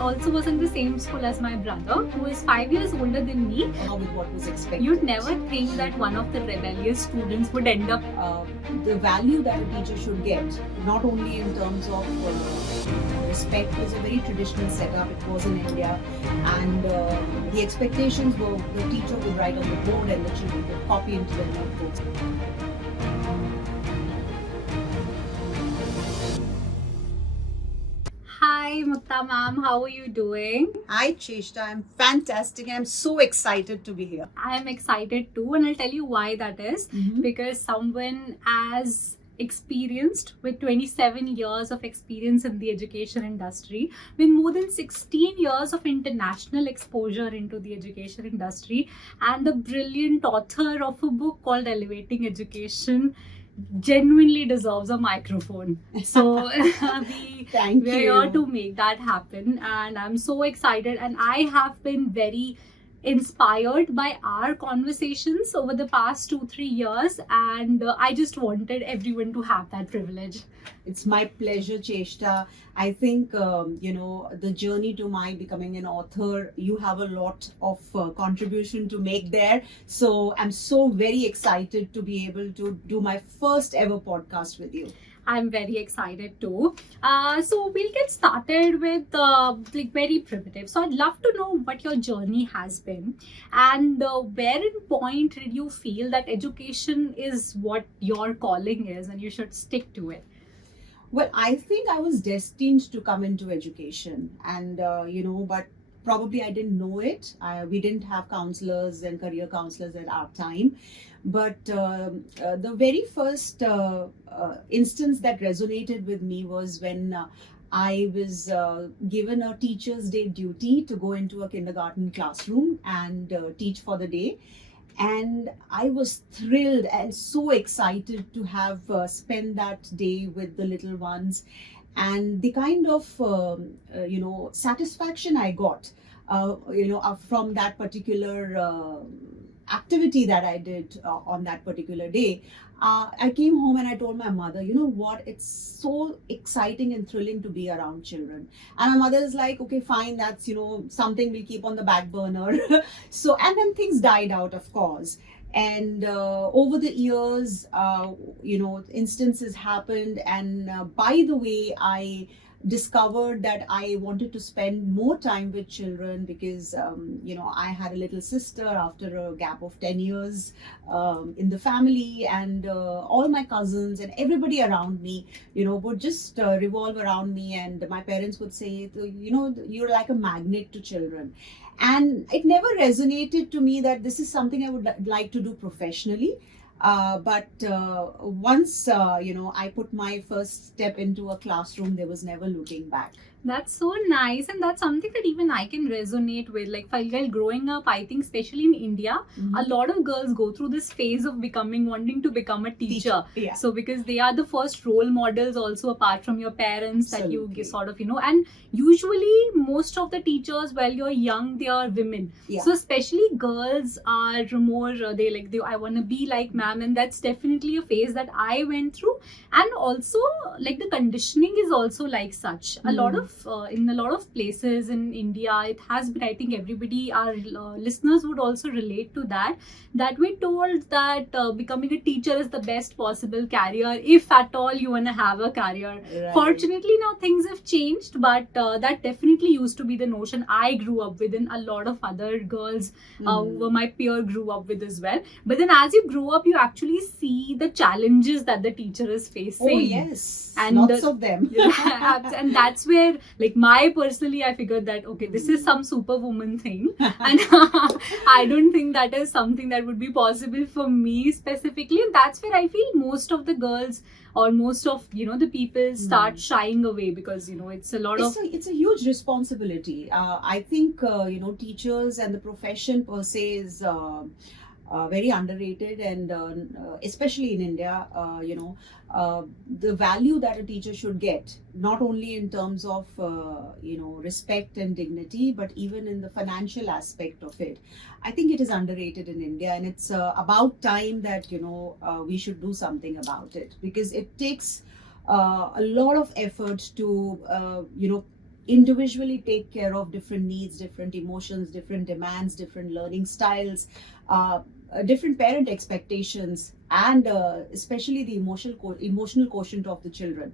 also was in the same school as my brother, who is 5 years older than me. With what was expected. You'd never think that one of the rebellious students would end up. The value that a teacher should get, not only in terms of respect, was a very traditional setup. It was in India, and the expectations were the teacher would write on the board and the children would copy into their notebooks. Hi Mukta ma'am, how are you doing? Hi Cheshta, I'm fantastic. I'm so excited to be here. I am excited too, and I'll tell you why that is. Because someone as experienced with 27 years of experience in the education industry, with more than 16 years of international exposure into the education industry, and the brilliant author of a book called Elevating Education, genuinely deserves a microphone. So we're here to make that happen, and I'm so excited, and I have been very inspired by our conversations over the past 2-3 years, and I just wanted everyone to have that privilege. It's my pleasure, Cheshta. I think the journey to my becoming an author, you have a lot of contribution to make there. So I'm so very excited to be able to do my first ever podcast with you. I'm very excited too. So we'll get started with very primitive. So I'd love to know what your journey has been, and where in point did you feel that education is what your calling is and you should stick to it? Well, I think I was destined to come into education, and but probably I didn't know it. We didn't have counselors and career counselors at our time. But the very first instance that resonated with me was when I was given a Teacher's Day duty to go into a kindergarten classroom and teach for the day. And I was thrilled and so excited to have spent that day with the little ones. And the kind of satisfaction I got from that particular activity that I did on that particular day. I came home and I told my mother, you know what, it's so exciting and thrilling to be around children. And my mother is like, okay, fine, that's something we'll keep on the back burner. So, and then things died out, of course. And over the years, instances happened, and by the way, I discovered that I wanted to spend more time with children because I had a little sister after a gap of 10 years in the family, and all my cousins and everybody around me would just revolve around me, and my parents would say, you're like a magnet to children. And it never resonated to me that this is something I would like to do professionally. But once I put my first step into a classroom, there was never looking back. That's so nice, and that's something that even I can resonate with. Like while growing up, I think especially in India, a lot of girls go through this phase of wanting to become a teacher. Yeah. So because they are the first role models also apart from your parents. Absolutely. That you sort of, and usually most of the teachers while you're young, they are women. Yeah. So especially girls are more, I want to be like ma'am, and that's definitely a phase that I went through. And also the conditioning is also like such. A lot of in a lot of places in India, it has been, I think everybody, our listeners would also relate to that we're told that becoming a teacher is the best possible career, if at all you want to have a career. Right. Fortunately, now things have changed, but that definitely used to be the notion I grew up with, and a lot of other girls who my peer grew up with as well. But then as you grow up, you actually see the challenges that the teacher is facing. Oh yes, and lots of them. And that's where I figured that okay, this is some superwoman thing, and I don't think that is something that would be possible for me specifically. And that's where I feel most of the girls or most of the people start shying away, because it's a lot it's a huge responsibility. I think teachers and the profession per se is very underrated, and especially in India, the value that a teacher should get, not only in terms of respect and dignity, but even in the financial aspect of it. I think it is underrated in India, and it's about time that we should do something about it, because it takes a lot of effort to individually take care of different needs, different emotions, different demands, different learning styles, different parent expectations, and especially the emotional quotient of the children.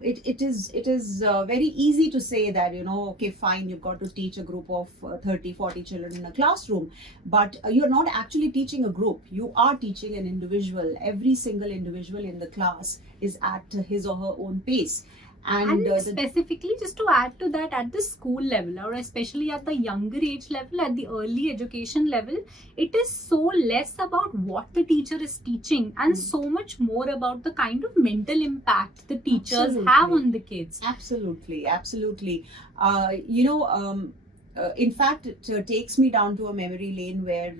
It is very easy to say that, okay, fine, you've got to teach a group of 30, 40 children in a classroom, but you're not actually teaching a group. You are teaching an individual. Every single individual in the class is at his or her own pace. And specifically, just to add to that, at the school level, or especially at the younger age level, at the early education level, it is so less about what the teacher is teaching and so much more about the kind of mental impact the teachers have on the kids. Absolutely, absolutely. In fact, it takes me down to a memory lane where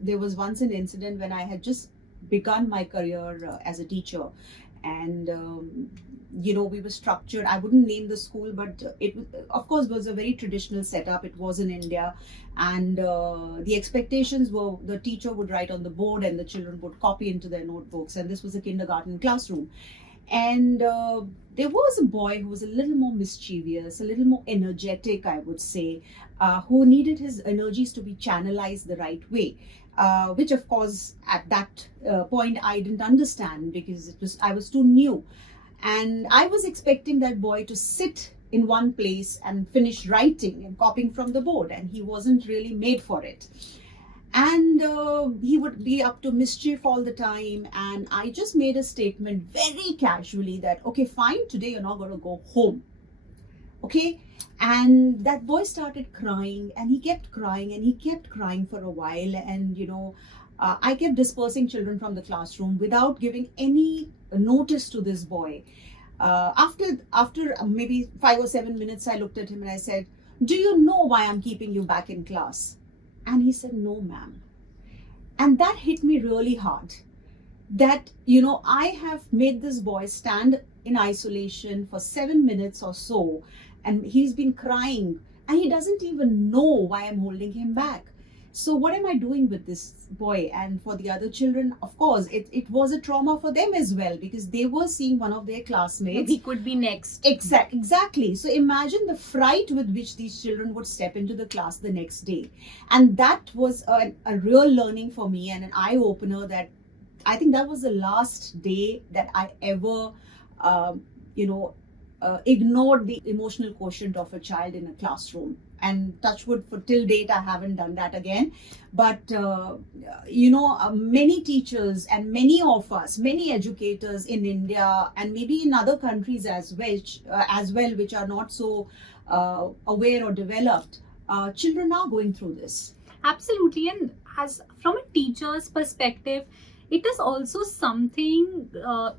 there was once an incident when I had just begun my career as a teacher, and we were structured. I wouldn't name the school, but it of course was a very traditional setup. It was in India, and the expectations were the teacher would write on the board and the children would copy into their notebooks, and this was a kindergarten classroom. And there was a boy who was a little more mischievous, a little more energetic, I would say, who needed his energies to be channelized the right way. Which of course at that point I didn't understand, because I was too new, and I was expecting that boy to sit in one place and finish writing and copying from the board, and he wasn't really made for it. And he would be up to mischief all the time, and I just made a statement very casually that, okay, fine, today you're not going to go home, okay? And that boy started crying, and he kept crying, and he kept crying for a while. And I kept dispersing children from the classroom without giving any notice to this boy. After maybe 5 or 7 minutes, I looked at him and I said, "Do you know why I'm keeping you back in class?" And he said, "No, ma'am." And that hit me really hard, that I have made this boy stand in isolation for 7 minutes or so, and he's been crying, and he doesn't even know why I'm holding him back. So what am I doing with this boy? And for the other children, of course, it was a trauma for them as well, because they were seeing one of their classmates. He could be next. Exactly. So imagine the fright with which these children would step into the class the next day. And that was a real learning for me, and an eye-opener, that I think that was the last day that I ever, ignored the emotional quotient of a child in a classroom. And touch wood, for till date, I haven't done that again. But many teachers and many of us, many educators in India and maybe in other countries as well, which are not so aware or developed, children are going through this. Absolutely. And as from a teacher's perspective, it is also something to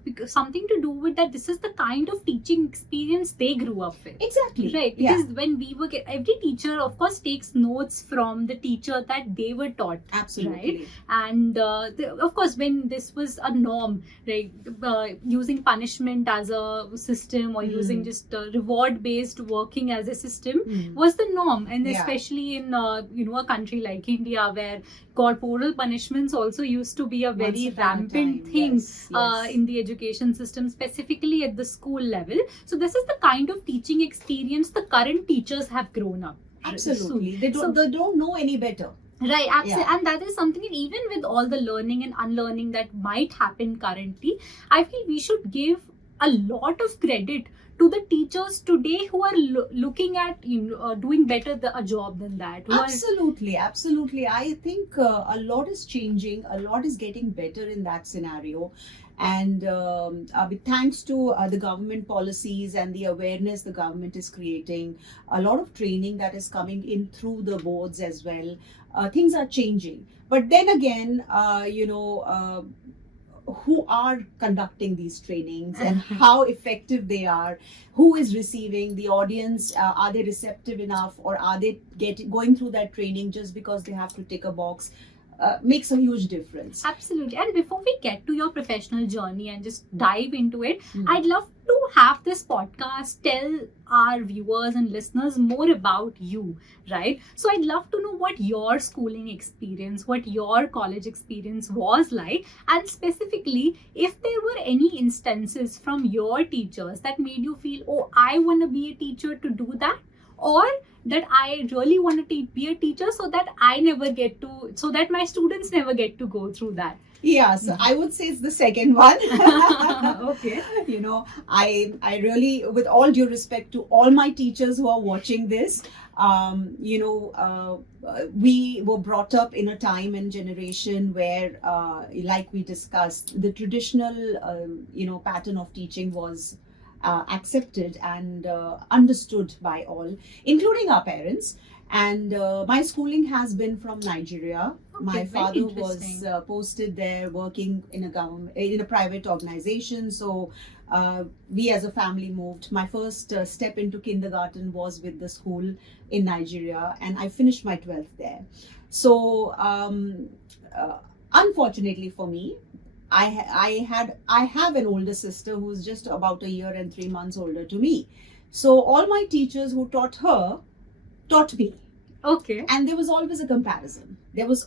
do with that this is the kind of teaching experience they grew up with. Exactly. Right. Because when we were, every teacher of course takes notes from the teacher that they were taught. Absolutely. Right. And of course, when this was a norm, right, using punishment as a system, or using just reward based working as a system was the norm. And especially in a country like India, where corporal punishments also used to be a very rampant thing in the education system, specifically at the school level. So this is the kind of teaching experience the current teachers have grown up. Absolutely. They don't know any better. Right, absolutely. And that is something that even with all the learning and unlearning that might happen currently, I feel we should give a lot of credit to the teachers today who are looking at doing better a job than that. Absolutely. I think a lot is changing, a lot is getting better in that scenario. And thanks to the government policies and the awareness the government is creating, a lot of training that is coming in through the boards as well, things are changing. But then again, who are conducting these trainings and how effective they are, who is receiving the audience, are they receptive enough, or are they going through that training just because they have to tick a box? makes a huge difference. Absolutely. And before we get to your professional journey and just dive into it, Mm. I'd love to have this podcast tell our viewers and listeners more about you, right? So I'd love to know what your schooling experience, what your college experience was like, and specifically if there were any instances from your teachers that made you feel, oh, I want to be a teacher to do that, or that I really want to be a teacher so that so that my students never get to go through that. Yeah, so I would say it's the second one. Okay. You know, I really, with all due respect to all my teachers who are watching this, we were brought up in a time and generation where, like we discussed, the traditional, pattern of teaching was accepted and understood by all, including our parents. And my schooling has been from Nigeria. Okay, My very father was interesting. posted there, working in a private organization. So we, as a family, moved. My first step into kindergarten was with the school in Nigeria, and I finished my 12th there. So unfortunately for me, I have an older sister who's just about a year and 3 months older to me. So all my teachers who taught her taught me. Okay. And there was always a comparison. They always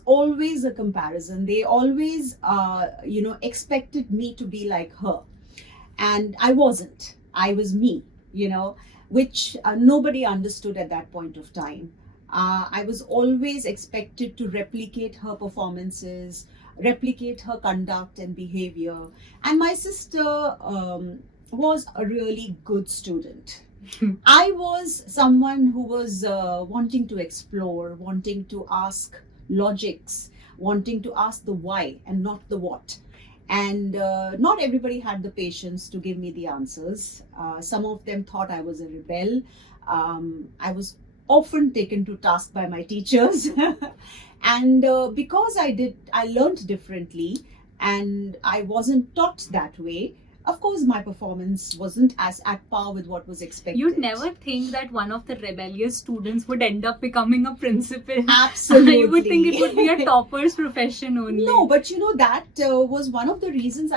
expected me to be like her, and I wasn't. I was me, which nobody understood at that point of time. I was always expected to replicate her performances, replicate her conduct and behavior. And my sister was a really good student. I was someone who was wanting to explore, wanting to ask logics, wanting to ask the why and not the what. And not everybody had the patience to give me the answers. Some of them thought I was a rebel. I was often taken to task by my teachers. And because I learned differently and I wasn't taught that way. Of course, my performance wasn't as at par with what was expected. You'd never think that one of the rebellious students would end up becoming a principal. Absolutely. You would think it would be a topper's profession only. No, but that was one of the reasons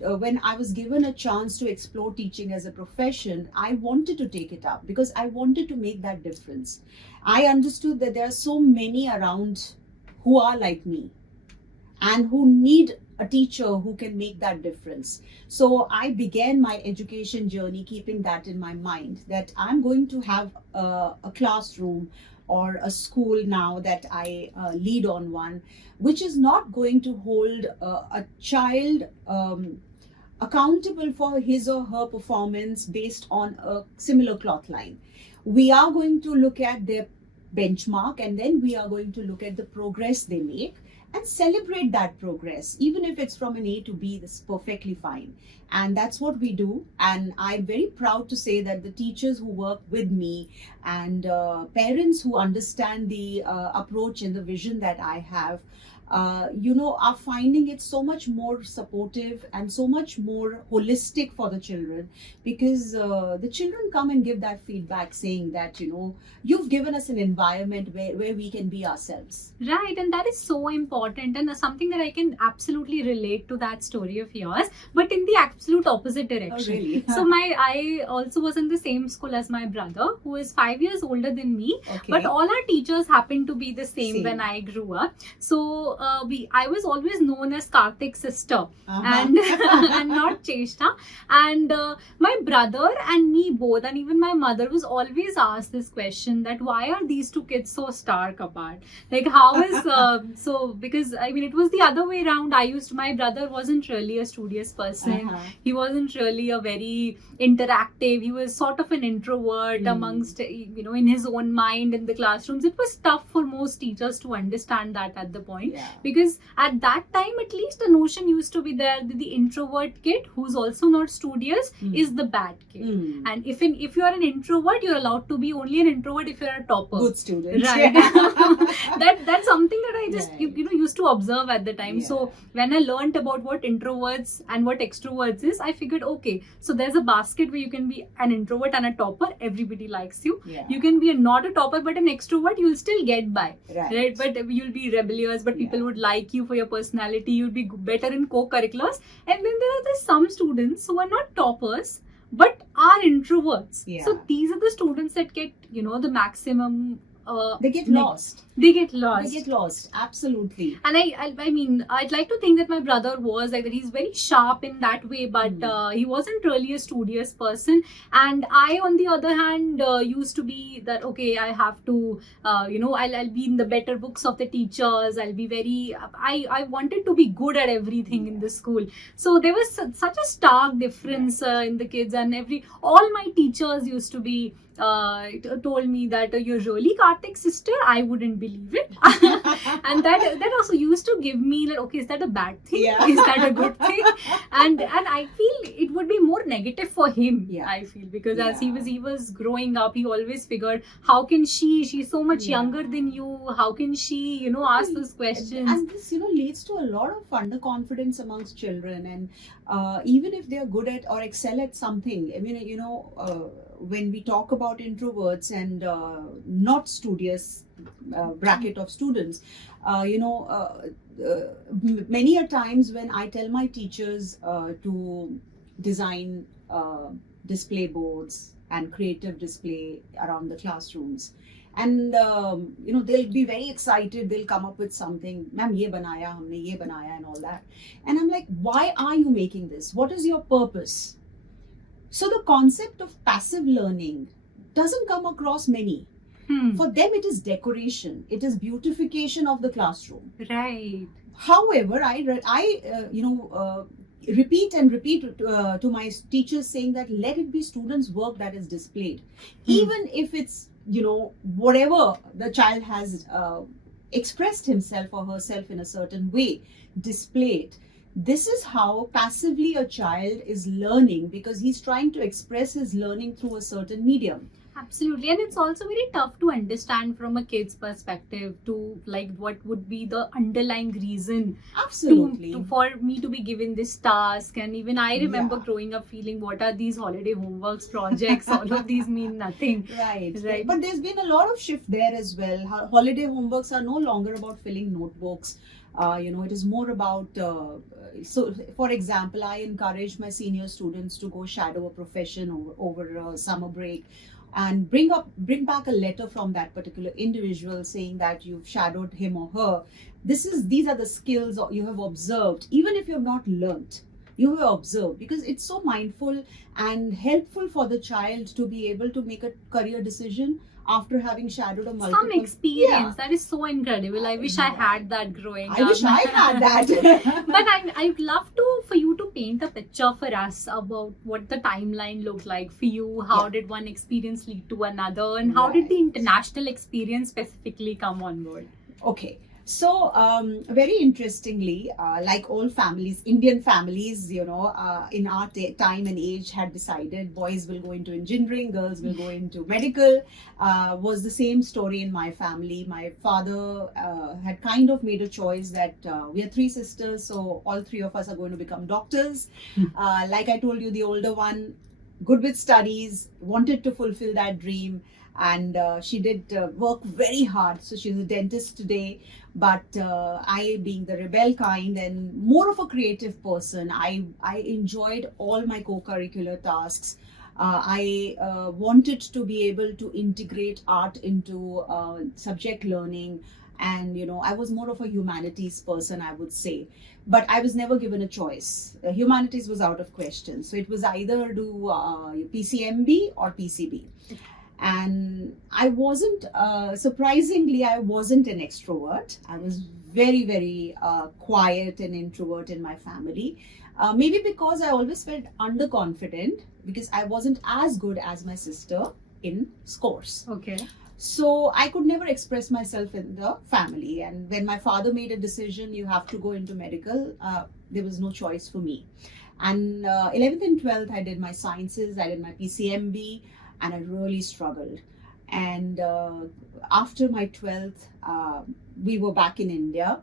when I was given a chance to explore teaching as a profession, I wanted to take it up because I wanted to make that difference. I understood that there are so many around who are like me and who need a teacher who can make that difference. So I began my education journey keeping that in my mind, that I'm going to have a classroom or a school now that I lead on one, which is not going to hold a child accountable for his or her performance based on a similar cloth line. We are going to look at their benchmark, and then we are going to look at the progress they make and celebrate that progress. Even if it's from an A to B, that's perfectly fine. And that's what we do. And I'm very proud to say that the teachers who work with me and parents who understand the approach and the vision that I have, are finding it so much more supportive and so much more holistic for the children, because the children come and give that feedback saying that, you've given us an environment where we can be ourselves. Right, and that is so important, and something that I can absolutely relate to that story of yours, but in the absolute opposite direction. Oh, really? So I also was in the same school as my brother, who is 5 years older than me. Okay. But all our teachers happened to be the same when I grew up. So I was always known as Karthik's sister, and and not Cheshta. And my brother and me both, and even my mother, was always asked this question, that why are these two kids so stark apart? Like, how is because it was the other way around. My brother wasn't really a studious person. He wasn't really a very interactive. He was sort of an introvert amongst, in his own mind in the classrooms. It was tough for most teachers to understand that at the point. Yeah. Because at that time, at least, the notion used to be there that the introvert kid who's also not studious is the bad kid. And if you are an introvert, you're allowed to be only an introvert if you're a topper. Good student. Right. That's something that I just used to observe at the time. Yeah. So when I learned about what introverts and what extroverts is, I figured, okay, so there's a basket where you can be an introvert and a topper. Everybody likes you. Yeah. You can be not a topper but an extrovert. You'll still get by. Right. But you'll be rebellious, but people people would like you for your personality, you'd be better in co-curriculars. And then there are some students who are not toppers but are introverts. Yeah. So these are the students that get, the maximum. They get like, lost. They get lost. They get lost. Absolutely. And I mean, I'd like to think that my brother was like that. He's very sharp in that way, but he wasn't really a studious person. And I, on the other hand, used to be that, okay, I have to, I'll be in the better books of the teachers. I'll be very, I wanted to be good at everything in the school. So there was such a stark difference in the kids, and all my teachers used to be, told me that you're really Karthik's sister. I wouldn't believe it. And that also used to give me like, okay, is that a bad thing? Yeah. Is that a good thing? And I feel it would be more negative for him. Yeah. I feel, because as Yeah. he was growing up, he always figured, how can she's so much Yeah. younger than you, how can she ask those questions? And this leads to a lot of underconfidence amongst children, and even if they are good at or excel at something, I mean, when we talk about introverts and not studious bracket of students, many a times when I tell my teachers to design display boards and creative display around the classrooms, and they'll be very excited, they'll come up with something, ma'am ye banaya, humne ye banaya, and all that, and I'm like, why are you making this? What is your purpose? So the concept of passive learning doesn't come across many. For them, it is decoration, it is beautification of the classroom. Right. However, I repeat and repeat to my teachers, saying that let it be students' work that is displayed, even if it's whatever the child has expressed himself or herself in a certain way, display it. This is how passively a child is learning, because he's trying to express his learning through a certain medium. Absolutely. And it's also very tough to understand from a kid's perspective to like what would be the underlying reason Absolutely. for me to be given this task. And even I remember Yeah. growing up feeling, what are these holiday homeworks, projects? All of these mean nothing. Right. But there's been a lot of shift there as well. Holiday homeworks are no longer about filling notebooks. It is more about, so for example, I encourage my senior students to go shadow a profession over summer break, and bring back a letter from that particular individual saying that you've shadowed him or her. These are the skills you have observed, even if you have not learnt. You have observed, because it's so mindful and helpful for the child to be able to make a career decision after having shadowed a multiple. Some experience. Yeah. That is so incredible. I wish I had that growing up. I wish I had that. But I'd love for you to paint a picture for us about what the timeline looked like for you. How did one experience lead to another, and how did the international experience specifically come on board? Okay. So, very interestingly, like all families, Indian families, in our time and age had decided boys will go into engineering, girls will go into medical. Was the same story in my family. My father had kind of made a choice that we are three sisters, so all three of us are going to become doctors. Like I told you, the older one, good with studies, wanted to fulfill that dream. And she did work very hard. So she's a dentist today. But I, being the rebel kind and more of a creative person, I enjoyed all my co-curricular tasks. I wanted to be able to integrate art into subject learning. And, I was more of a humanities person, I would say. But I was never given a choice. Humanities was out of question. So it was either do PCMB or PCB. And I wasn't, surprisingly, I wasn't an extrovert. I was very, very quiet and introvert in my family. Maybe because I always felt underconfident, because I wasn't as good as my sister in scores. Okay. So I could never express myself in the family. And when my father made a decision, you have to go into medical, there was no choice for me. And 11th and 12th, I did my sciences, I did my PCMB. And I really struggled. And after my 12th, we were back in India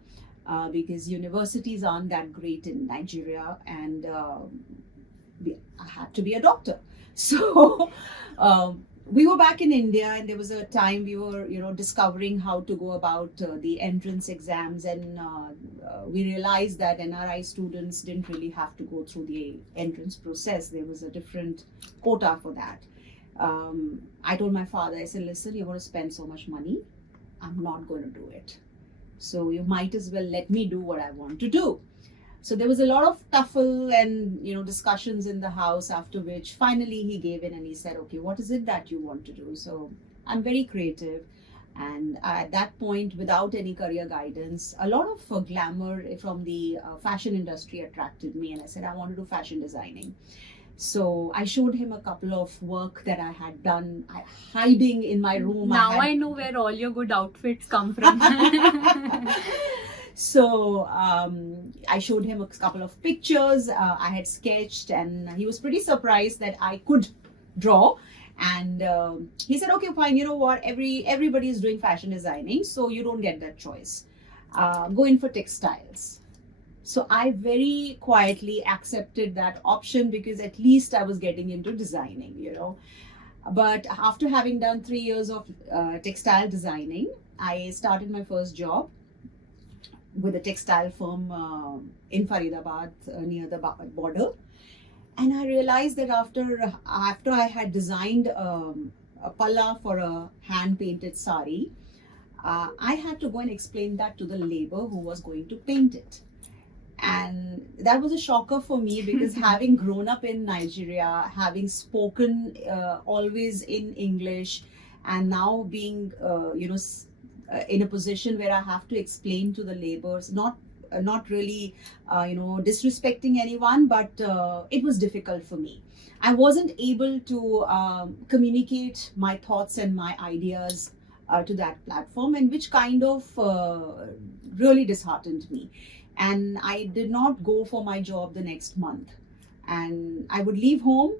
because universities aren't that great in Nigeria, and I had to be a doctor. So we were back in India, and there was a time we were, discovering how to go about the entrance exams, and we realized that NRI students didn't really have to go through the entrance process. There was a different quota for that. I told my father, I said, listen, you're going to spend so much money. I'm not going to do it. So you might as well let me do what I want to do. So there was a lot of tuffle and discussions in the house, after which finally he gave in and he said, okay, what is it that you want to do? So I'm very creative, and at that point, without any career guidance, a lot of glamour from the fashion industry attracted me, and I said I want to do fashion designing. So I showed him a couple of work that I had done, hiding in my room. Now I know where all your good outfits come from. So I showed him a couple of pictures I had sketched, and he was pretty surprised that I could draw. And he said, okay, fine, you know what, everybody is doing fashion designing, so you don't get that choice. Go in for textiles. So I very quietly accepted that option, because at least I was getting into designing, But after having done 3 years of textile designing, I started my first job with a textile firm in Faridabad, near the border. And I realized that after I had designed a palla for a hand-painted sari, I had to go and explain that to the labor who was going to paint it. And that was a shocker for me, because having grown up in Nigeria, having spoken always in English, and now being, in a position where I have to explain to the laborers, not really, disrespecting anyone, but it was difficult for me. I wasn't able to communicate my thoughts and my ideas to that platform, and which kind of really disheartened me. And I did not go for my job the next month. And I would leave home,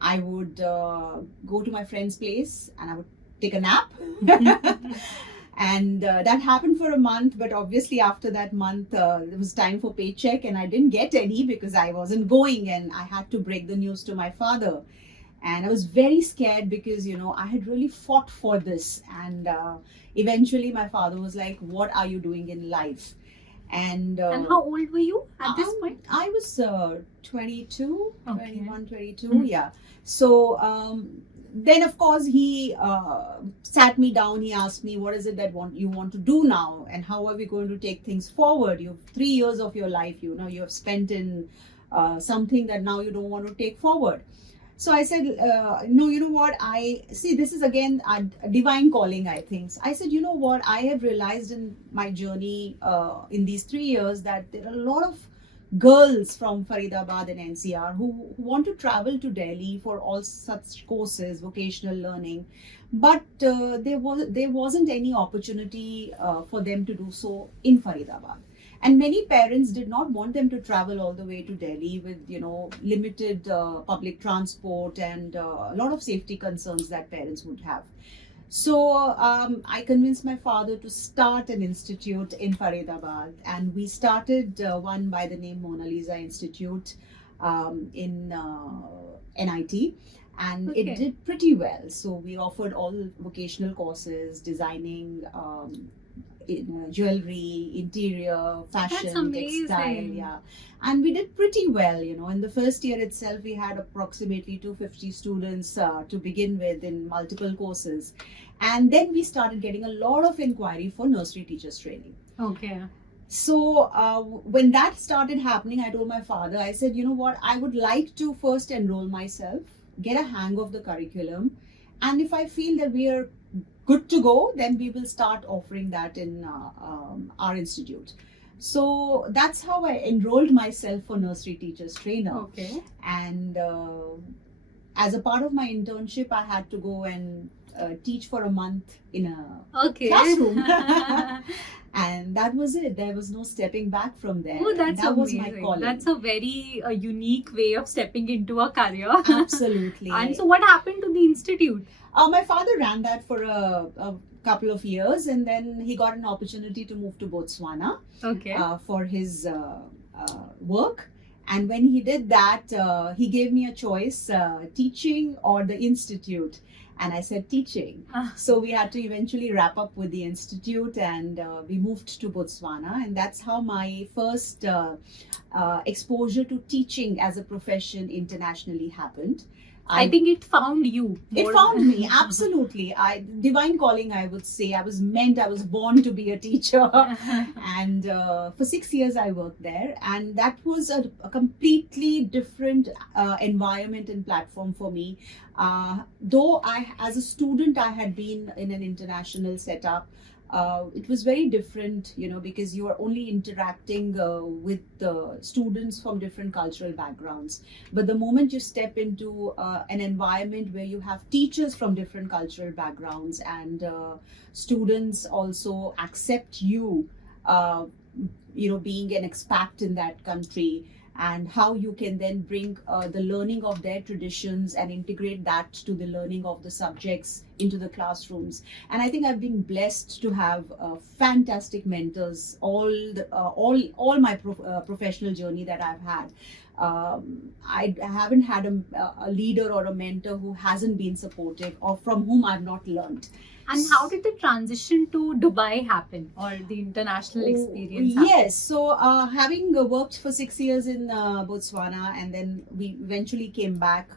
I would go to my friend's place, and I would take a nap. And that happened for a month, but obviously after that month, it was time for paycheck, and I didn't get any because I wasn't going, and I had to break the news to my father. And I was very scared, because, I had really fought for this. And eventually my father was like, what are you doing in life? And how old were you at this point? I was 22, Okay. 21, 22, yeah. So then, of course, he sat me down. He asked me, what is it that you want to do now? And how are we going to take things forward? You have 3 years of your life, you have spent in something that now you don't want to take forward. So I said, no, you know what? I see, this is again a divine calling, I think. I said, you know what? I have realized in my journey in these 3 years that there are a lot of girls from Faridabad and NCR who want to travel to Delhi for all such courses, vocational learning, but there wasn't any opportunity for them to do so in Faridabad. And many parents did not want them to travel all the way to Delhi with, limited public transport and a lot of safety concerns that parents would have. So I convinced my father to start an institute in Faridabad, and we started one by the name Mona Lisa Institute in NIT, and it did pretty well. So we offered all vocational courses, designing, jewelry, interior, fashion, textile, yeah. And we did pretty well, In the first year itself, we had approximately 250 students to begin with in multiple courses. And then we started getting a lot of inquiry for nursery teachers training. Okay. So when that started happening, I told my father, I said, you know what, I would like to first enroll myself, get a hang of the curriculum. And if I feel that we are good to go, then we will start offering that in our institute. So that's how I enrolled myself for nursery teachers trainer. Okay. And as a part of my internship, I had to go and teach for a month in a classroom. And that was it. There was no stepping back from there. Oh, that's that was amazing. my calling. That's a very unique way of stepping into a career. Absolutely. And so what happened to the institute? My father ran that for a couple of years, and then he got an opportunity to move to Botswana for his work. And when he did that, he gave me a choice, teaching or the institute. And I said teaching. Ah. So we had to eventually wrap up with the institute, and we moved to Botswana. And that's how my first exposure to teaching as a profession internationally happened. I think it found you. It more found than- me, absolutely. Divine calling, I would say. I was born to be a teacher. And for 6 years I worked there, and that was a completely different environment and platform for me. Though as a student I had been in an international setup, it was very different, because you are only interacting with students from different cultural backgrounds. But the moment you step into an environment where you have teachers from different cultural backgrounds, and students also accept you, being an expat in that country, and how you can then bring the learning of their traditions and integrate that to the learning of the subjects into the classrooms. And I think I've been blessed to have fantastic mentors all my professional journey that I've had. I haven't had a leader or a mentor who hasn't been supportive or from whom I've not learned. And how did the transition to Dubai happen, or the international experience happen? Yes, so having worked for 6 years in Botswana, and then we eventually came back,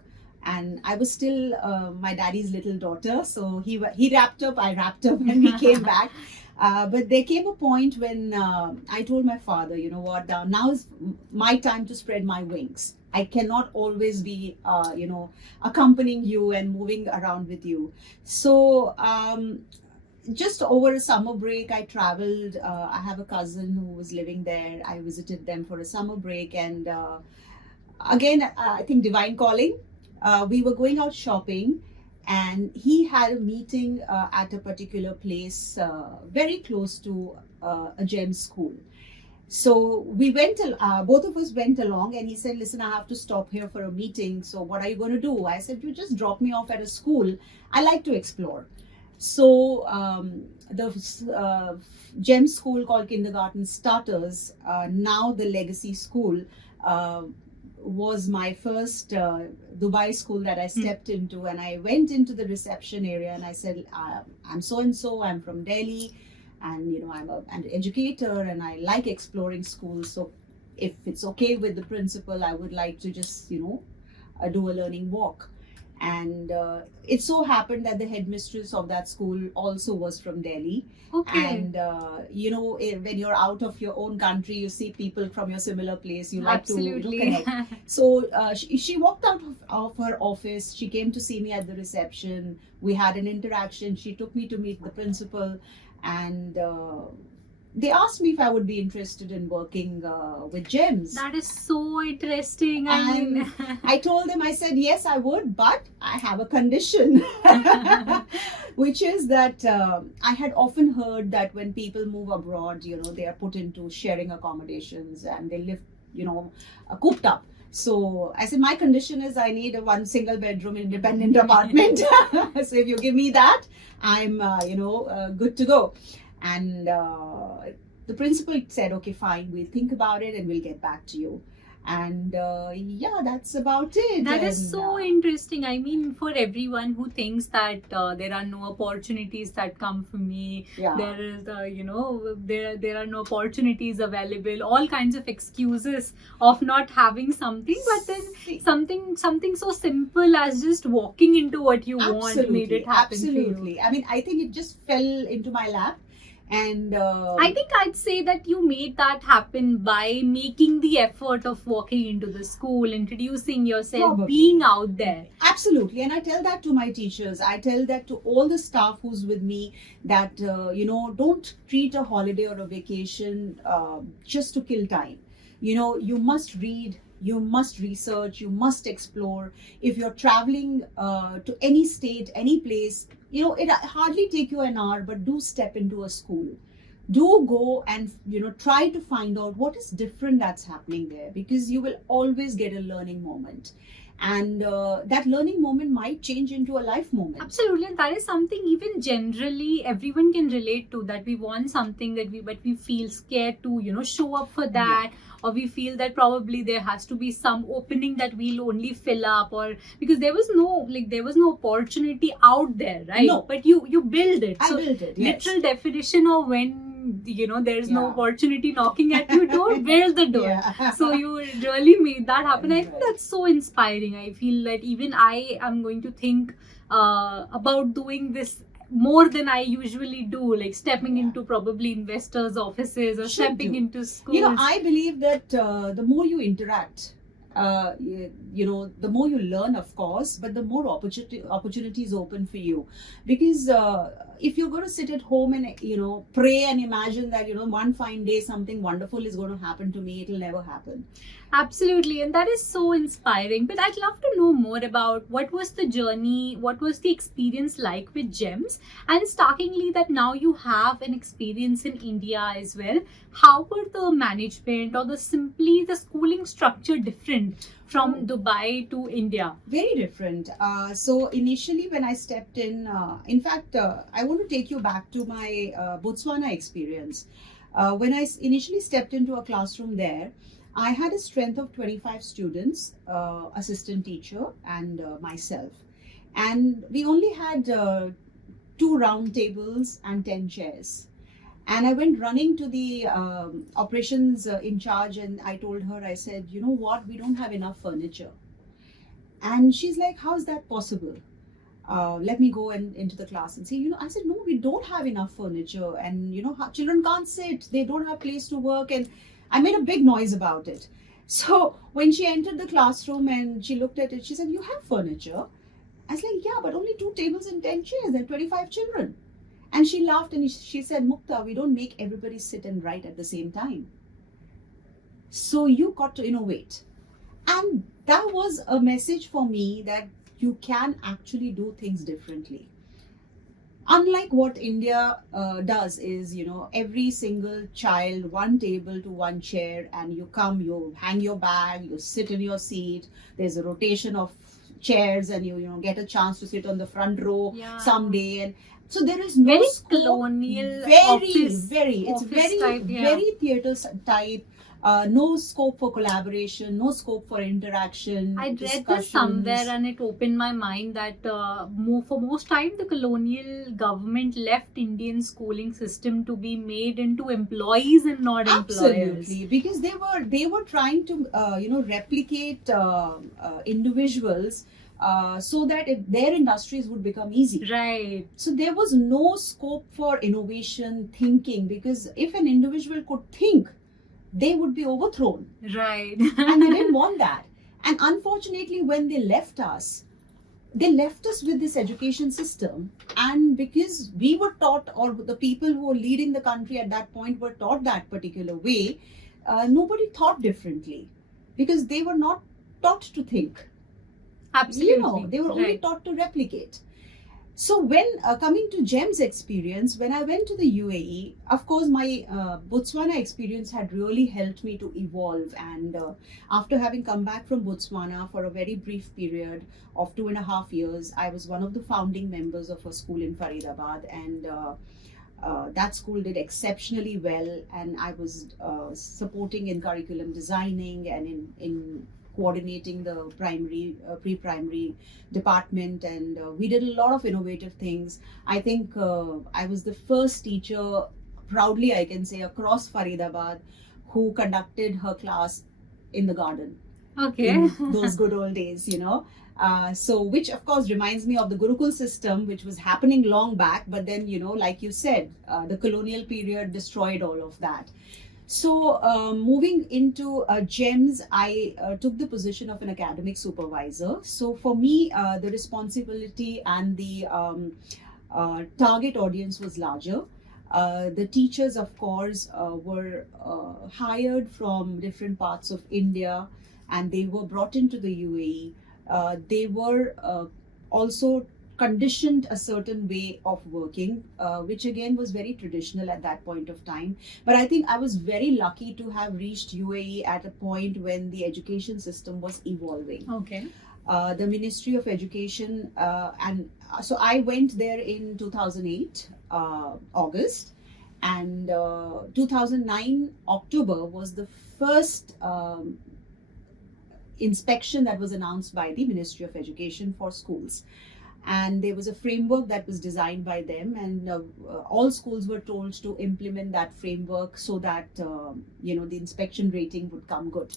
and I was still my daddy's little daughter. So he wrapped up, I wrapped up, and we came back. But there came a point when I told my father, you know what, now is my time to spread my wings. I cannot always be, accompanying you and moving around with you. So just over a summer break, I traveled. I have a cousin who was living there. I visited them for a summer break. And again, I think divine calling. We were going out shopping, and he had a meeting at a particular place very close to a GEM school. So we went, both of us went along, and he said, listen, I have to stop here for a meeting. So what are you going to do? I said, you just drop me off at a school. I like to explore. So the GEM school called Kindergarten Starters, now the Legacy School, was my first Dubai school that I stepped into. And I went into the reception area and I said, I'm so-and-so, I'm from Delhi. And I'm an educator and I like exploring schools. So if it's okay with the principal, I would like to just do a learning walk. And it so happened that the headmistress of that school also was from Delhi. Okay. And when you're out of your own country, you see people from your similar place. You like Absolutely. to connect. So she walked out of her office. She came to see me at the reception. We had an interaction. She took me to meet the principal. And they asked me if I would be interested in working with GEMS. That is so interesting. And I told them, I said, yes, I would, but I have a condition, which is that I had often heard that when people move abroad, they are put into sharing accommodations and they live, cooped up. So I said, my condition is I need a one single bedroom independent apartment. So if you give me that, I'm, good to go. And the principal said, okay, fine, we'll think about it and we'll get back to you. And that's about it. That is And, so interesting. I mean, for everyone who thinks that there are no opportunities that come for me, yeah. there is, there are no opportunities available, all kinds of excuses of not having something. But then something so simple as just walking into what you want made it happen for you. Absolutely. I mean, I think it just fell into my lap. And I think I'd say that you made that happen by making the effort of walking into the school, introducing yourself, Probably. being out there. Absolutely. And I tell that to my teachers. I tell that to all the staff who's with me that, don't treat a holiday or a vacation just to kill time. You must read, you must research, you must explore. If you're traveling to any state, any place, it hardly take you an hour, but do step into a school. Do go and, try to find out what is different that's happening there, because you will always get a learning moment. and that learning moment might change into a life moment. Absolutely, and that is something even generally everyone can relate to. That we want something but we feel scared to show up for that, or we feel that probably there has to be some opening that we'll only fill up, or because there was no opportunity out there, right? No. But you build it. I built it. Yes. Literal definition of when there's no Yeah. opportunity knocking at your door, build the door. Yeah. So you really made that happen. I think Right. that's so inspiring. I feel that even I am going to think about doing this more than I usually do, like stepping Yeah. into probably investors' offices or Should stepping do. into schools. I believe that the more you interact, the more you learn, of course, but the more opportunities open for you. Because if you're going to sit at home and pray and imagine that one fine day something wonderful is going to happen to me, it'll never happen. Absolutely, and that is so inspiring. But I'd love to know more about what was the journey, what was the experience like with GEMS, and startlingly that now you have an experience in India as well. How were the management or the schooling structure different from Dubai to India? Very different. So initially when I stepped in fact, I want to take you back to my Botswana experience. When I initially stepped into a classroom there, I had a strength of 25 students, assistant teacher, and myself. And we only had 2 round tables and 10 chairs. And I went running to the operations in charge, and I told her, I said, you know what, we don't have enough furniture. And she's like, how's that possible? Let me go into the class and say, I said, no, we don't have enough furniture. And, children can't sit, they don't have place to work. And I made a big noise about it. So when she entered the classroom and she looked at it, she said, you have furniture? I was like, yeah, but only 2 tables and 10 chairs and 25 children. And she laughed and she said, Mukta, we don't make everybody sit and write at the same time. So you got to innovate. And that was a message for me that you can actually do things differently. Unlike what India does is, every single child, 1 table to 1 chair, and you come, you hang your bag, you sit in your seat, there's a rotation of chairs, and you get a chance to sit on the front row someday. And so there is no very scope, colonial very, office very type, theatre type. No scope for collaboration, no scope for interaction. I read discussions. this somewhere and it opened my mind that for most time the colonial government left Indian schooling system to be made into employees and not employers. Absolutely, because they were trying to replicate individuals so that their industries would become easy. Right. So there was no scope for innovation thinking, because if an individual could think, they would be overthrown. Right. And they didn't want that. And unfortunately, when they left us with this education system. And because we were taught, or the people who were leading the country at that point were taught that particular way, nobody thought differently, because they were not taught to think. Absolutely. They were only taught to replicate. So when coming to GEMS experience, when I went to the UAE, of course, my Botswana experience had really helped me to evolve. And after having come back from Botswana for a very brief period of 2.5 years, I was one of the founding members of a school in Faridabad. And that school did exceptionally well. And I was supporting in curriculum designing and in coordinating the primary, pre-primary department, and we did a lot of innovative things. I think I was the first teacher, proudly I can say, across Faridabad, who conducted her class in the garden. Okay. In those good old days, So which of course reminds me of the Gurukul system, which was happening long back, but then, like you said, the colonial period destroyed all of that. So moving into GEMS, I took the position of an academic supervisor. So for me, the responsibility and the target audience was larger. The teachers, of course, were hired from different parts of India, and they were brought into the UAE. They were also conditioned a certain way of working, which again was very traditional at that point of time. But I think I was very lucky to have reached UAE at a point when the education system was evolving. Okay. the Ministry of Education, and so I went there in 2008 August, and 2009 October was the first inspection that was announced by the Ministry of Education for schools. And there was a framework that was designed by them, and all schools were told to implement that framework so that the inspection rating would come good.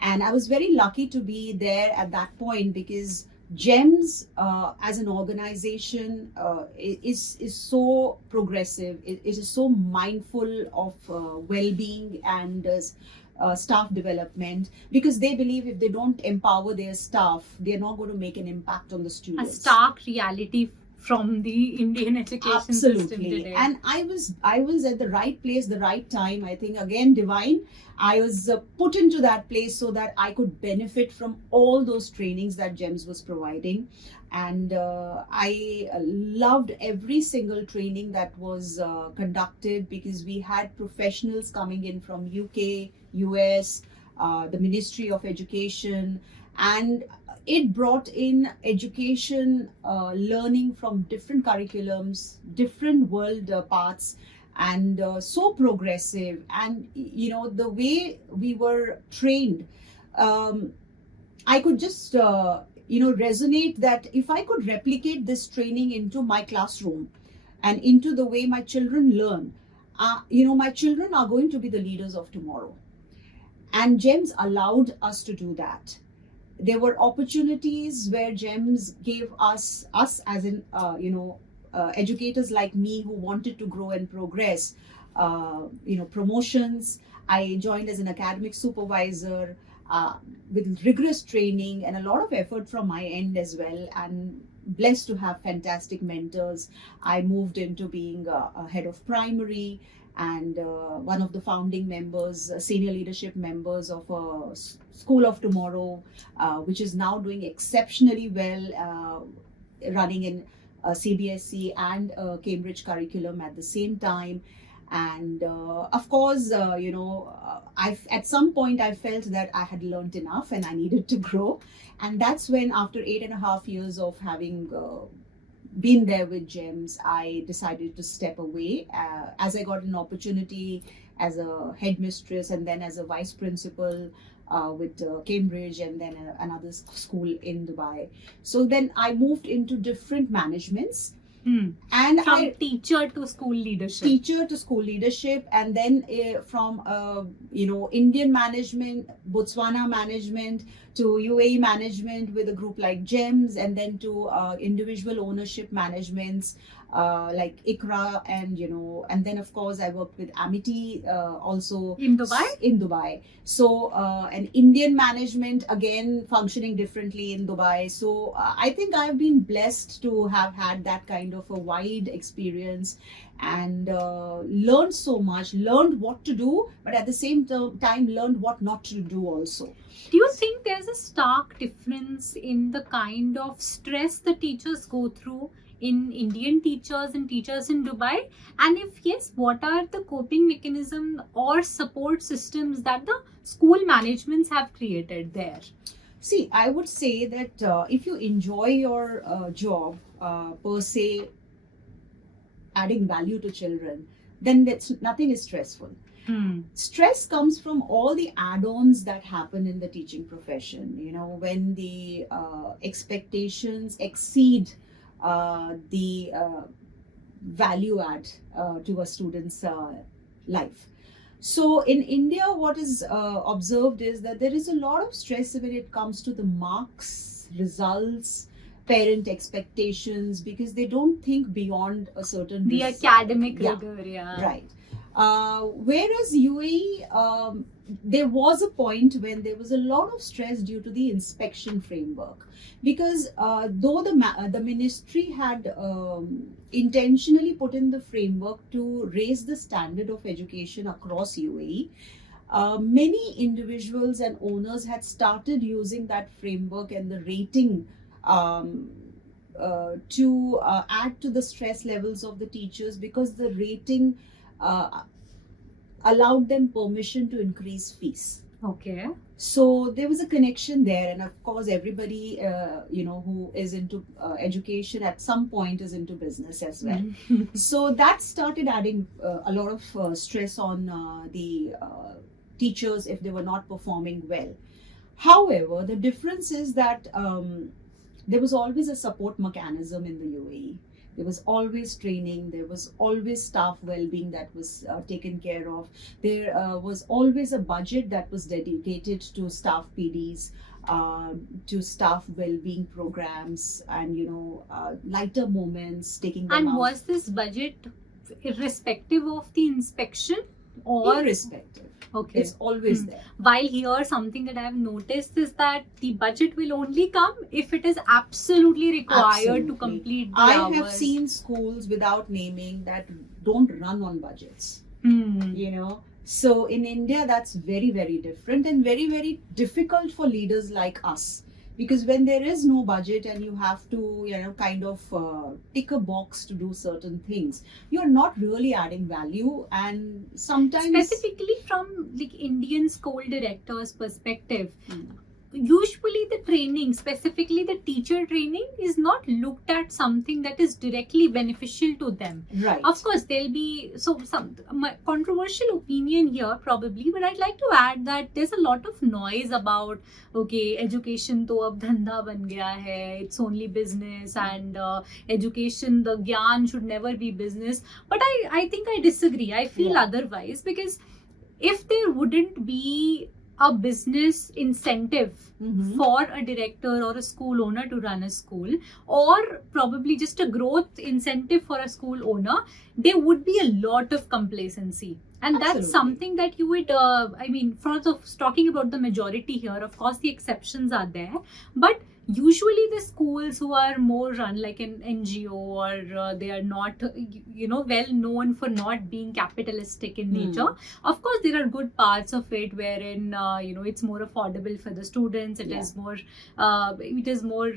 And I was very lucky to be there at that point, because GEMS as an organization is so progressive. It is so mindful of well-being and staff development, because they believe if they don't empower their staff, they're not going to make an impact on the A students. stark reality from the Indian education system Absolutely. today. And I was at the right place, the right time. I think again, divine. I was put into that place so that I could benefit from all those trainings that GEMS was providing. And I loved every single training that was conducted, because we had professionals coming in from UK, US, the Ministry of Education, and it brought in education, learning from different curriculums, different world paths, and so progressive. And the way we were trained, I could just resonate that if I could replicate this training into my classroom and into the way my children learn, my children are going to be the leaders of tomorrow. And GEMS allowed us to do that. There were opportunities where GEMS gave us as in educators like me who wanted to grow and progress, promotions. I joined as an academic supervisor with rigorous training and a lot of effort from my end as well, and blessed to have fantastic mentors. I moved into being a head of primary, and one of the founding members, senior leadership members of School of Tomorrow, which is now doing exceptionally well, running in CBSE and Cambridge curriculum at the same time. And of course, at some point I felt that I had learned enough and I needed to grow. And that's when, after 8.5 years of having been there with GEMS, I decided to step away as I got an opportunity as a headmistress and then as a vice principal with Cambridge, and then another school in Dubai. So then I moved into different managements. And from teacher to school leadership. And then from Indian management, Botswana management, to UAE management with a group like GEMS, and then to individual ownership managements like ICRA, and then of course I worked with Amity also In Dubai? So an Indian management, again functioning differently in Dubai. So I think I've been blessed to have had that kind of a wide experience, and learned so much, learned what to do, but at the same time learned what not to do also. Do you think there's a stark difference in the kind of stress the teachers go through in Indian teachers and teachers in Dubai? And if yes, what are the coping mechanisms or support systems that the school managements have created there? See, I would say that if you enjoy your job, per se, adding value to children, then nothing is stressful. Stress comes from all the add-ons that happen in the teaching profession. When the expectations exceed the value add to a student's life. So in India, what is observed is that there is a lot of stress when it comes to the marks, results, parent expectations, because they don't think beyond a certain The academic rigor, Right. Whereas UAE, there was a point when there was a lot of stress due to the inspection framework, because though the ministry had intentionally put in the framework to raise the standard of education across UAE, many individuals and owners had started using that framework and the rating to add to the stress levels of the teachers, because the rating allowed them permission to increase fees. Okay. So there was a connection there, and of course, everybody who is into education at some point is into business as well. So that started adding a lot of stress on the teachers if they were not performing well. However, the difference is that there was always a support mechanism in the UAE. There was always training, there was always staff well-being that was taken care of. There was always a budget that was dedicated to staff PDs, to staff well-being programs, and lighter moments, taking them And out. was this budget irrespective of the inspection, or Irrespective, okay? it's always Hmm. there. While here, something that I've noticed is that the budget will only come if it is absolutely required to Absolutely. complete the I hours. have seen schools without naming that don't run on budgets. Hmm. So in India, that's very, very different and very, very difficult for leaders like us. Because when there is no budget and you have to, kind of tick a box to do certain things, you're not really adding value. And sometimes. Specifically from like Indian school directors' perspective, Hmm. usually the training, specifically the teacher training, is not looked at something that is directly beneficial to them. Right. Of course, there'll be some my controversial opinion here probably, but I'd like to add that there's a lot of noise about education to ab dhanda ban gaya hai, it's only business, and education, the gyan should never be business. But I think I disagree. I feel Yeah. otherwise, because if there wouldn't be a business incentive Mhm. for a director or a school owner to run a school, or probably just a growth incentive for a school owner, there would be a lot of complacency. And that's Absolutely. something that you would, talking about the majority here, of course the exceptions are there, but usually the schools who are more run like an NGO, or they are not, well known for not being capitalistic in nature. Of course, there are good parts of it wherein, it's more affordable for the students. It Yeah. is more,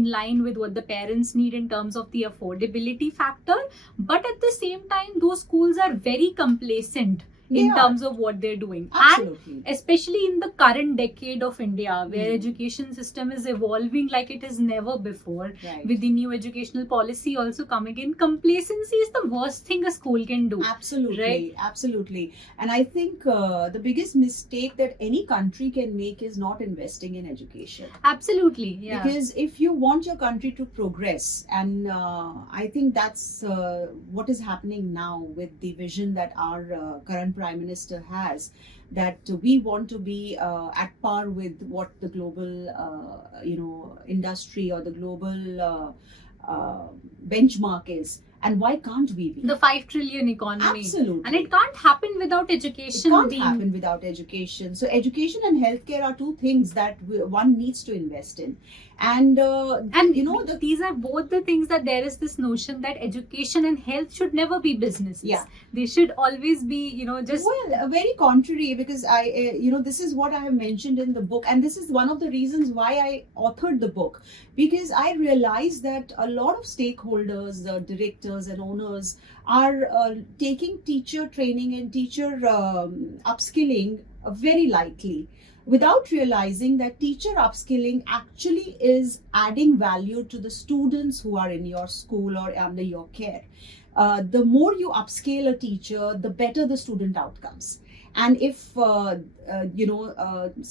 in line with what the parents need in terms of the affordability factor. But at the same time, those schools are very complacent They in are. terms of what they're doing. Absolutely. And especially in the current decade of India, where Hmm. education system is evolving like it is never before, Right. with the new educational policy also coming in, complacency is the worst thing a school can do. Absolutely, Right. absolutely. And I think the biggest mistake that any country can make is not investing in education. Absolutely, yeah. Because if you want your country to progress, and I think that's what is happening now with the vision that our current Prime Minister has, that we want to be at par with what the global, industry or the global benchmark is. And why can't we be? The 5 trillion economy. Absolutely. And it can't happen without It education can't being happen without education. So education and healthcare are two things that one needs to invest in. And these are both the things that there is this notion that education and health should never be businesses. Yeah. They should always be, just well, very contrary, because this is what I have mentioned in the book, and this is one of the reasons why I authored the book, because I realized that a lot of stakeholders, directors and owners are taking teacher training and teacher upskilling very lightly, without realizing that teacher upskilling actually is adding value to the students who are in your school or under your care. The more you upscale a teacher, the better the student outcomes. And if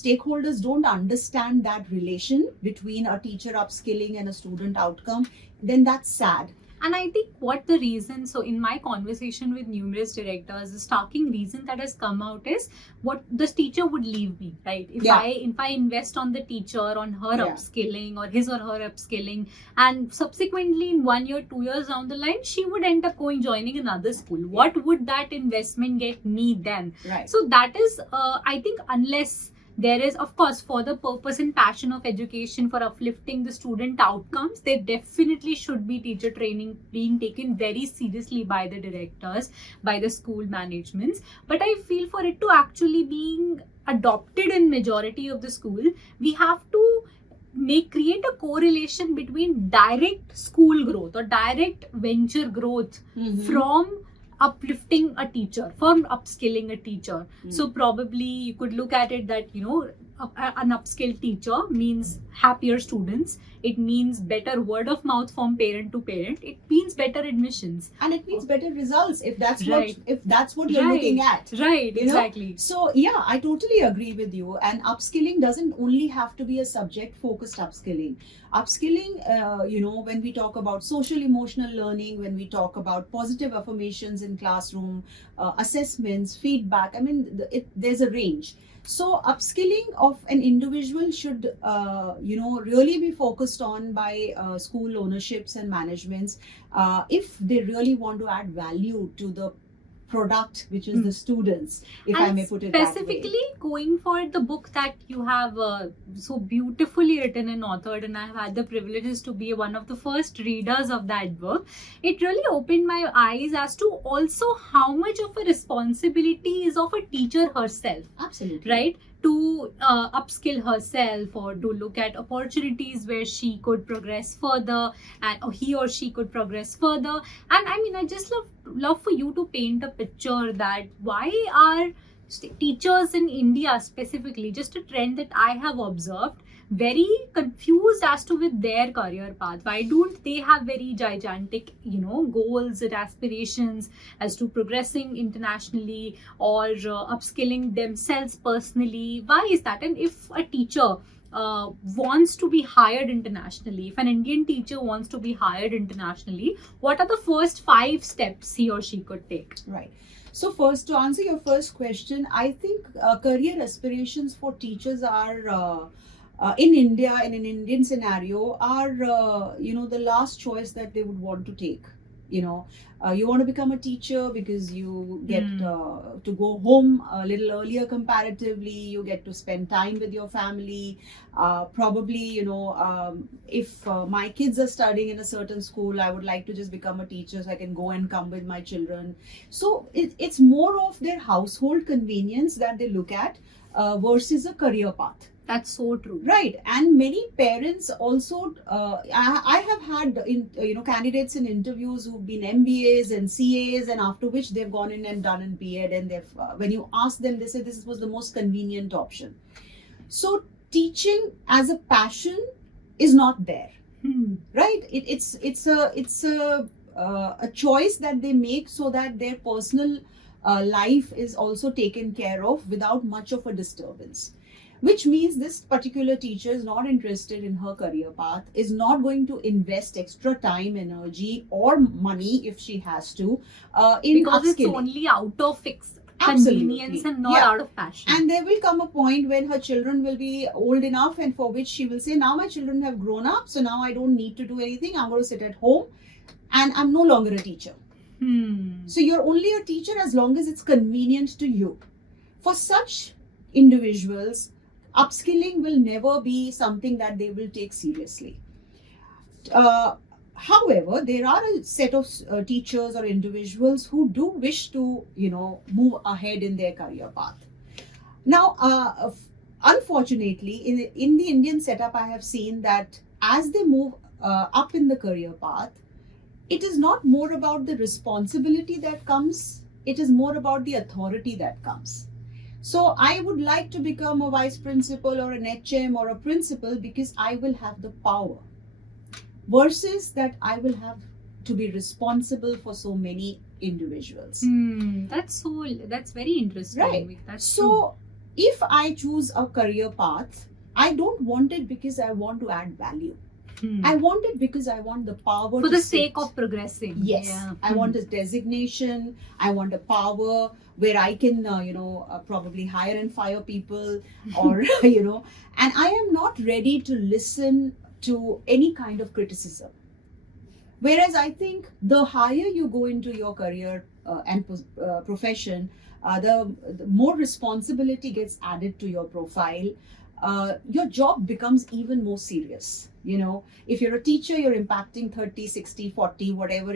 stakeholders don't understand that relation between a teacher upskilling and a student outcome, then that's sad. And I think what the reason, so in my conversation with numerous directors, the starking reason that has come out is what this teacher would leave me, right? If Yeah. I invest on the teacher, on her Yeah. upskilling or his or her upskilling, and subsequently in 1 year, 2 years down the line, she would end up joining another school. Yeah. What would that investment get me then? Right. So that is, I think, unless there is, of course, for the purpose and passion of education, for uplifting the student outcomes, there definitely should be teacher training being taken very seriously by the directors, by the school managements. But I feel for it to actually being adopted in majority of the school, we have to create a correlation between direct school growth or direct venture growth Mhm. from uplifting a teacher, for upskilling a teacher. Mm. So probably you could look at it that, an upskilled teacher means happier students. It means better word of mouth from parent to parent. It means better admissions. And it means better results if that's Right. what you're Right. looking at. Right, You know? exactly. So yeah, I totally agree with you. And upskilling doesn't only have to be a subject-focused upskilling. Upskilling, when we talk about social emotional learning, when we talk about positive affirmations in classroom, assessments, feedback, I mean, there's a range. So upskilling of an individual should, really be focused on by school ownerships and managements if they really want to add value to the product, which is the students, if I And may put it that way. specifically going for the book that you have so beautifully written and authored, and I have had the privileges to be one of the first readers of that book. It really opened my eyes as to also how much of a responsibility is of a teacher herself, Absolutely. right? To upskill herself, or to look at opportunities where she could progress further, and or he or she could progress further. And I mean, I just love for you to paint a picture that why are teachers in India specifically, just a trend that I have observed, very confused as to with their career path. Why don't they have very gigantic, goals and aspirations as to progressing internationally or upskilling themselves personally? Why is that? And if a teacher wants to be hired internationally, if an Indian teacher wants to be hired internationally, what are the first 5 steps he or she could take? Right. So first, to answer your first question, I think career aspirations for teachers are in India, in an Indian scenario, are the last choice that they would want to take. You want to become a teacher because you get to go home a little earlier comparatively. You get to spend time with your family. Probably, if my kids are studying in a certain school, I would like to just become a teacher so I can go and come with my children. So it's more of their household convenience that they look at versus a career path. That's so true. Right, and many parents also. I have had candidates in interviews who've been MBAs and CAs, and after which they've gone in and done an B.Ed, and they've when you ask them, they say this was the most convenient option. So teaching as a passion is not there, right? It's a choice that they make so that their personal life is also taken care of without much of a disturbance. Which means this particular teacher is not interested in her career path, is not going to invest extra time, energy, or money if she has to in because upskilling. it's only out of convenience Absolutely. and not out of passion. And there will come a point when her children will be old enough, and for which she will say, now my children have grown up, so now I don't need to do anything. I'm going to sit at home and I'm no longer a teacher. So you're only a teacher as long as it's convenient to you. For such individuals, upskilling will never be something that they will take seriously. However, there are a set of teachers or individuals who do wish to, move ahead in their career path. Now, unfortunately, in the Indian setup, I have seen that as they move up in the career path, it is not more about the responsibility that comes, it is more about the authority that comes. So I would like to become a vice principal or an HM or a principal because I will have the power, versus that I will have to be responsible for so many individuals. That's very interesting. Right. That's so true. If I choose a career path, I don't want it because I want to add value. I want it because I want the power for to the sit. sake of progressing. Yes, Yeah. I want a designation. I want a power where I can, probably hire and fire people, or and I am not ready to listen to any kind of criticism. Whereas I think the higher you go into your career and profession, the more responsibility gets added to your profile. Your job becomes even more serious. If you're a teacher, you're impacting 30, 60, 40, whatever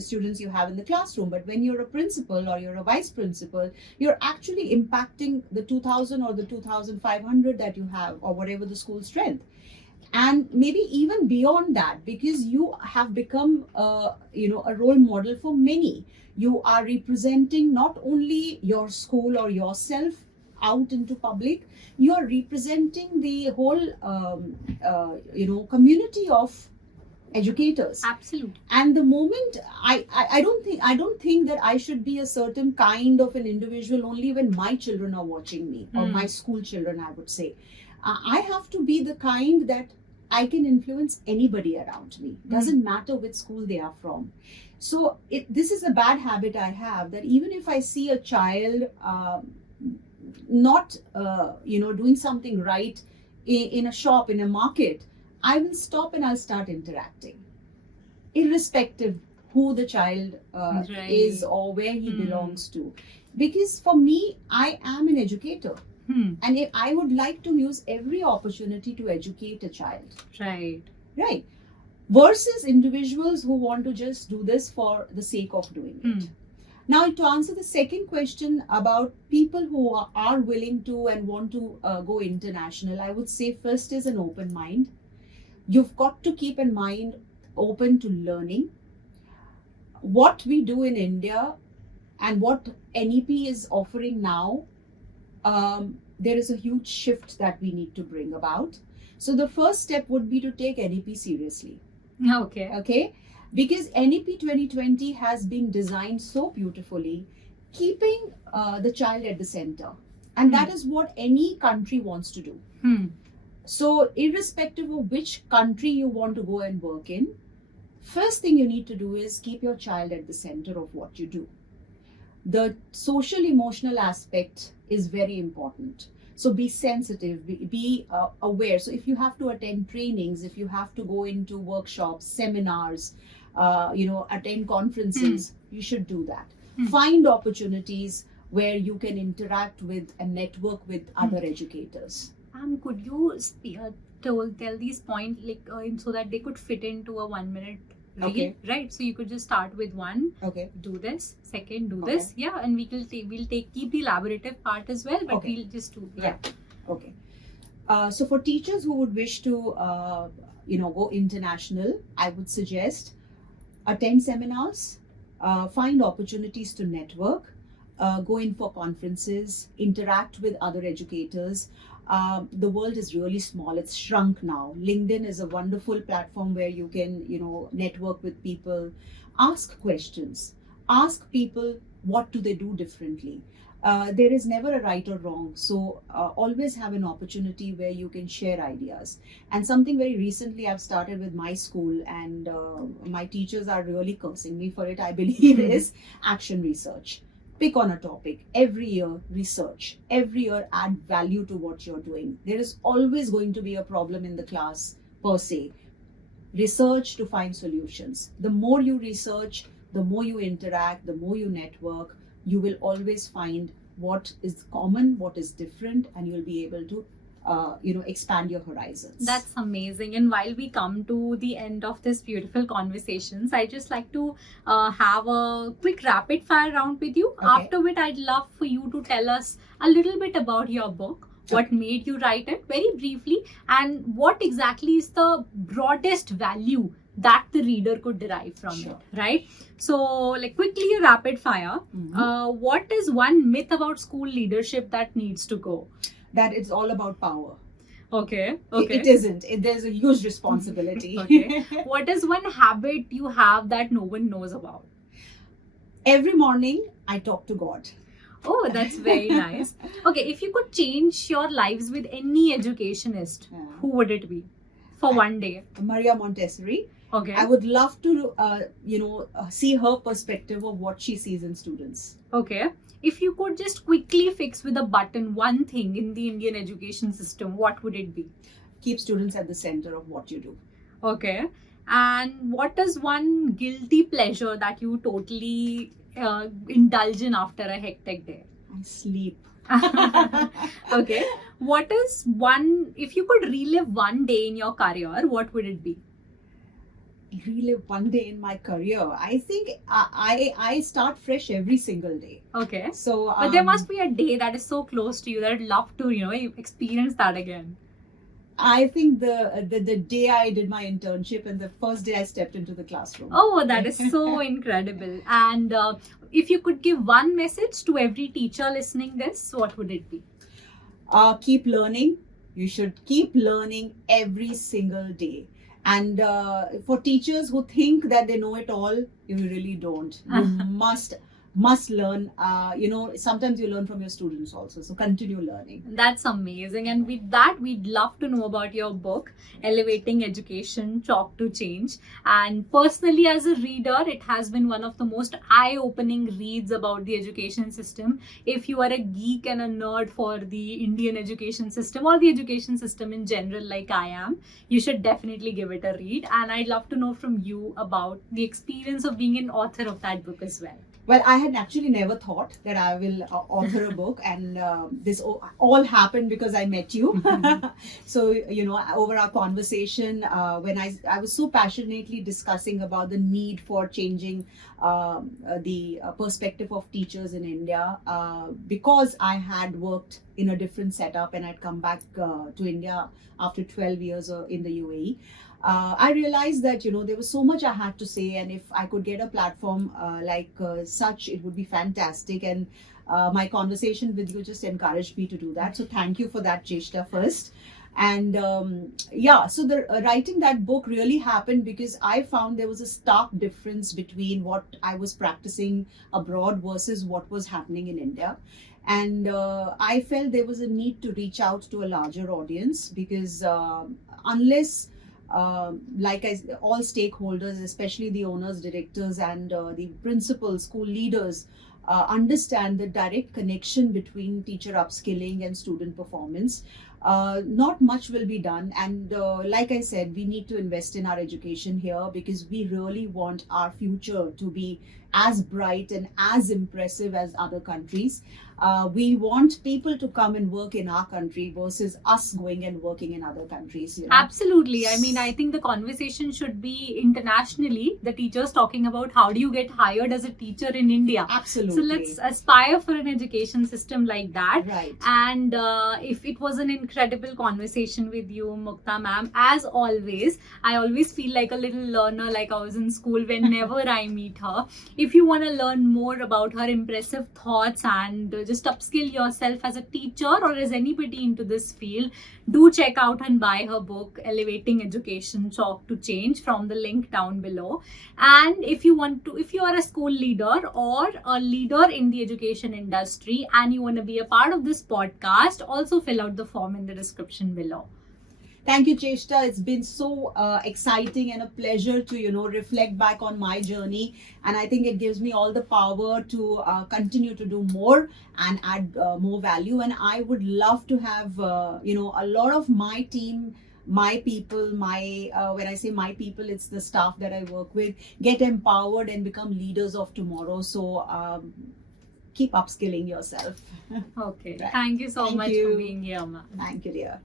students you have in the classroom. But when you're a principal or you're a vice principal, you're actually impacting the 2,000 or the 2,500 that you have, or whatever the school strength. and maybe even beyond that, because you have become a role model for many. You are representing not only your school or yourself out into public, you are representing the whole community of educators. Absolutely. And the moment I don't think that I should be a certain kind of an individual only when my children are watching me, or my school children, I would say. I have to be the kind that I can influence anybody around me. Doesn't matter which school they are from. So this is a bad habit I have, that even if I see a child not doing something right in a shop, in a market, I will stop and I'll start interacting, irrespective who the child is or where he belongs to. Because for me, I am an educator. And I would like to use every opportunity to educate a child. Right. Versus individuals who want to just do this for the sake of doing it. Now, to answer the second question about people who are willing to and want to go international, I would say first is an open mind. You've got to keep in mind open to learning. What we do in India and what NEP is offering now, there is a huge shift that we need to bring about. So the first step would be to take NEP seriously. Okay? Because NEP 2020 has been designed so beautifully, keeping the child at the center. And that is what any country wants to do. So irrespective of which country you want to go and work in, first thing you need to do is keep your child at the center of what you do. The social emotional aspect is very important. So be sensitive, be aware. So if you have to attend trainings, if you have to go into workshops, seminars, attend conferences, you should do that. Find opportunities where you can interact with and network with other educators. Could you tell these points so that they could fit into a 1 minute reel? Okay. Right? So you could just start with one. Okay. Do this. Second, do this. Yeah, and we'll keep the elaborative part as well, but we'll just do Okay. So for teachers who would wish to go international, I would suggest attend seminars, find opportunities to network, go in for conferences, interact with other educators. The world is really small. It's shrunk now. LinkedIn is a wonderful platform where you can, network with people, ask questions, ask people what do they do differently. There is never a right or wrong. So always have an opportunity where you can share ideas. And something very recently I've started with my school, and my teachers are really cursing me for it, I believe, is action research. Pick on a topic every year, research every year, add value to what you're doing. There is always going to be a problem in the class per se. Research to find solutions. The more you research, the more you interact, the more you network, you will always find what is common, what is different, and you'll be able to expand your horizons. That's amazing. And while we come to the end of this beautiful conversations, I just like to have a quick rapid fire round with you. Okay. After which I'd love for you to tell us a little bit about your book, what made you write it very briefly, and what exactly is the broadest value that the reader could derive from it, right? So quickly a rapid fire. What is one myth about school leadership that needs to go? That it's all about power. Okay. It isn't. There's a huge responsibility. Okay. What is one habit you have that no one knows about? Every morning, I talk to God. Oh, that's very nice. Okay, if you could change your lives with any educationist, who would it be for one day? Maria Montessori. Okay. I would love to, see her perspective of what she sees in students. Okay. If you could just quickly fix with a button one thing in the Indian education system, what would it be? Keep students at the center of what you do. Okay. And what is one guilty pleasure that you totally indulge in after a hectic day? I sleep. Okay. What is one, if you could relive one day in your career, what would it be? Relive one day in my career. I think I start fresh every single day. Okay. So, but there must be a day that is so close to you that I'd love to, experience that again. I think the day I did my internship and the first day I stepped into the classroom. Oh, that is so incredible. And if you could give one message to every teacher listening this, what would it be? Keep learning. You should keep learning every single day. And for teachers who think that they know it all, you really don't. You must learn. Sometimes you learn from your students also. So continue learning. That's amazing. And with that, we'd love to know about your book, Elevating Education, Chalk to Change. And personally, as a reader, it has been one of the most eye-opening reads about the education system. If you are a geek and a nerd for the Indian education system or the education system in general, like I am, you should definitely give it a read. And I'd love to know from you about the experience of being an author of that book as well. Well, I had actually never thought that I will author a book, and this all happened because I met you. So, over our conversation, when I was so passionately discussing about the need for changing the perspective of teachers in India, because I had worked in a different setup and I'd come back to India after 12 years in the UAE. I realized that there was so much I had to say, and if I could get a platform like such, it would be fantastic. And my conversation with you just encouraged me to do that. So thank you for that, Cheshta, first. And so the writing that book really happened because I found there was a stark difference between what I was practicing abroad versus what was happening in India. And I felt there was a need to reach out to a larger audience because unless all stakeholders, especially the owners, directors, and the principals, school leaders, understand the direct connection between teacher upskilling and student performance, not much will be done. And like I said, we need to invest in our education here because we really want our future to be as bright and as impressive as other countries. We want people to come and work in our country versus us going and working in other countries. Absolutely. I mean, I think the conversation should be internationally, the teachers talking about how do you get hired as a teacher in India. Absolutely. So let's aspire for an education system like that. Right. And if it was an incredible conversation with you, Mukta ma'am, as always, I always feel like a little learner, like I was in school whenever I meet her. If you want to learn more about her impressive thoughts and just upskill yourself as a teacher or as anybody into this field, do check out and buy her book, Elevating Education, Chalk to Change, from the link down below. And if you are a school leader or a leader in the education industry and you want to be a part of this podcast, also fill out the form in the description below. Thank you, Cheshta. It's been so exciting and a pleasure to, reflect back on my journey. And I think it gives me all the power to continue to do more and add more value. And I would love to have, a lot of my team, my people, when I say my people, it's the staff that I work with, get empowered and become leaders of tomorrow. So keep upskilling yourself. Okay. Right. Thank you so much for being here, ma'am. Thank you, dear.